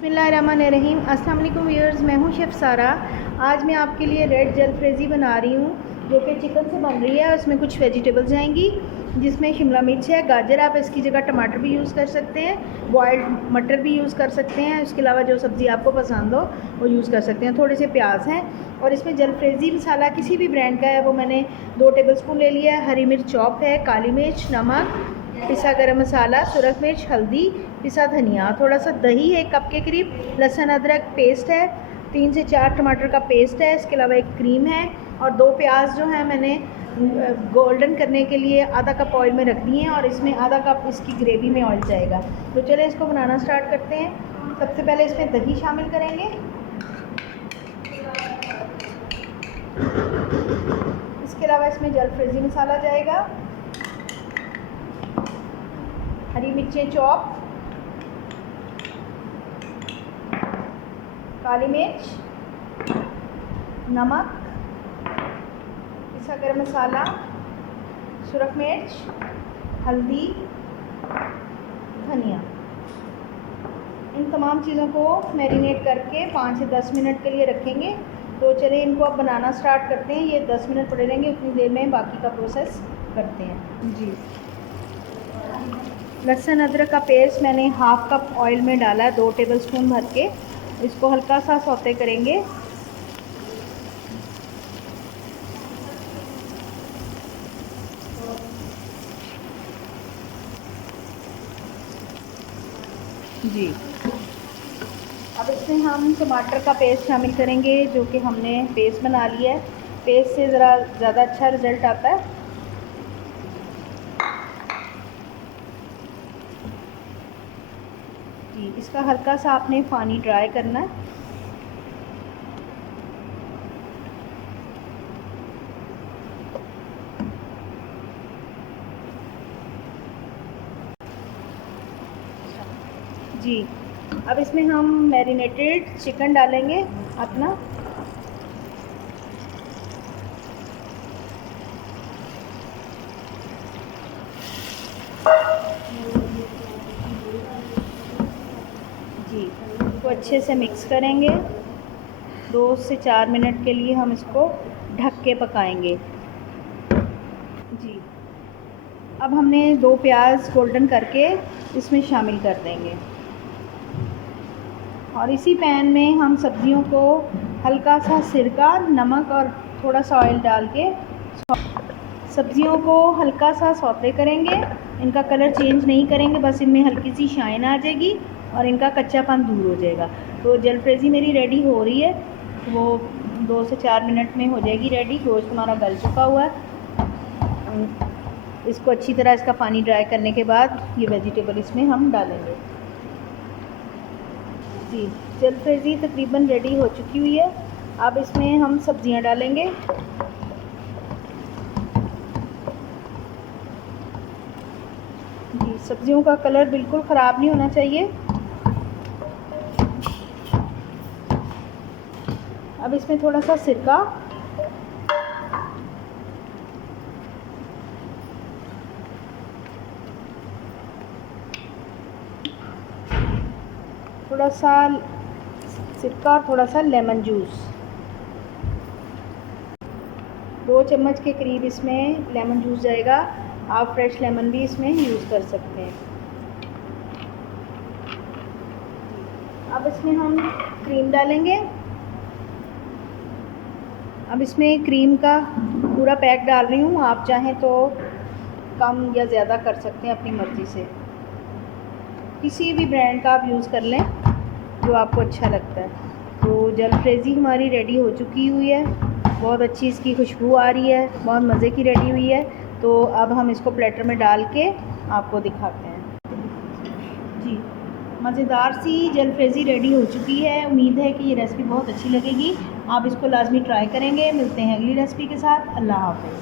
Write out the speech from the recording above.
बिस्मिल्लाहिर्रहमानिर्रहीम। अस्सलाम वालेकुम व्यूअर्स, मैं हूं शेफ़ सारा। आज मैं आपके लिए रेड जलफ्रेज़ी बना रही हूं जो कि चिकन से बन रही है। उसमें कुछ वेजिटेबल्स जाएंगी जिसमें शिमला मिर्च है, गाजर, आप इसकी जगह टमाटर भी यूज़ कर सकते हैं, बॉयल्ड मटर भी यूज़ कर सकते हैं। उसके अलावा जो सब्ज़ी आपको पसंद हो वो यूज़ कर सकते हैं। थोड़े से प्याज हैं और इसमें जलफ्रेज़ी मसाला किसी भी ब्रांड का है वो मैंने 2 टेबलस्पून ले लिया है। हरी मिर्च चॉप है, काली मिर्च, नमक, पिसा गरम मसाला, सुरख मिर्च, हल्दी, पिसा धनिया, थोड़ा सा दही है 1 कप के करीब, लहसुन अदरक पेस्ट है, 3 से 4 टमाटर का पेस्ट है, इसके अलावा 1 क्रीम है और 2 प्याज जो है मैंने गोल्डन करने के लिए आधा कप ऑयल में रख दिए हैं और इसमें आधा कप इसकी ग्रेवी में ऑयल जाएगा। तो चलिए इसको बनाना स्टार्ट करते हैं। सबसे पहले इसमें दही शामिल करेंगे, इसके अलावा इसमें जलफ्रेज़ी मसाला जाएगा, हरी मिर्चें चॉप, काली मिर्च, नमक, पिसा गरम मसाला, सुरख मिर्च, हल्दी, धनिया। इन तमाम चीज़ों को मैरिनेट करके 5 से 10 मिनट के लिए रखेंगे। तो चलिए इनको अब बनाना स्टार्ट करते हैं। ये 10 मिनट पड़े रहेंगे, उतनी देर में बाकी का प्रोसेस करते हैं जी। लहसुन अदरक का पेस्ट मैंने हाफ़ कप ऑयल में डाला है, 2 टेबलस्पून भर के। इसको हल्का सा सौते करेंगे। जी, अब इसमें हम टमाटर का पेस्ट शामिल करेंगे जो कि हमने पेस्ट बना लिया है। पेस्ट से ज़रा ज़्यादा अच्छा रिज़ल्ट आता है। जी, इसका हल्का सा आपने पानी ड्राई करना है। जी, अब इसमें हम मैरिनेटेड चिकन डालेंगे अपना। जी, इसको अच्छे से मिक्स करेंगे। 2 से 4 मिनट के लिए हम इसको ढक के पकाएंगे। जी, अब हमने 2 प्याज गोल्डन करके इसमें शामिल कर देंगे और इसी पैन में हम सब्जियों को हल्का सा सिरका, नमक और थोड़ा सा ऑयल डाल के सब्जियों को हल्का सा सौते करेंगे। इनका कलर चेंज नहीं करेंगे, बस इनमें हल्की सी शाइन आ जाएगी और इनका कच्चापन दूर हो जाएगा। तो जलफ्रेज़ी मेरी रेडी हो रही है, वो 2 से 4 मिनट में हो जाएगी रेडी। गोश्त हमारा गल चुका हुआ है। इसको अच्छी तरह इसका पानी ड्राई करने के बाद ये वेजिटेबल इसमें हम डालेंगे। जी, जलफ्रेज़ी तकरीबन रेडी हो चुकी हुई है। अब इसमें हम सब्जियां डालेंगे। जी, सब्जियों का कलर बिल्कुल ख़राब नहीं होना चाहिए। अब इसमें थोड़ा सा सिरका, थोड़ा सा सिरका और थोड़ा सा लेमन जूस, 2 चम्मच के करीब इसमें लेमन जूस जाएगा। आप फ्रेश लेमन भी इसमें यूज़ कर सकते हैं। अब इसमें हम क्रीम डालेंगे। अब इसमें क्रीम का पूरा पैक डाल रही हूँ, आप चाहें तो कम या ज़्यादा कर सकते हैं अपनी मर्ज़ी से। किसी भी ब्रांड का आप यूज़ कर लें जो आपको अच्छा लगता है। तो जलफ्रेज़ी हमारी रेडी हो चुकी हुई है, बहुत अच्छी इसकी खुशबू आ रही है, बहुत मज़े की रेडी हुई है। तो अब हम इसको प्लेटर में डाल के आपको दिखाते हैं। जी, मज़ेदार सी जलफ्रेज़ी रेडी हो चुकी है। उम्मीद है कि ये रेसिपी बहुत अच्छी लगेगी। आप इसको लाजमी ट्राई करेंगे। मिलते हैं अगली रेसिपी के साथ। अल्लाह हाफ़िज़।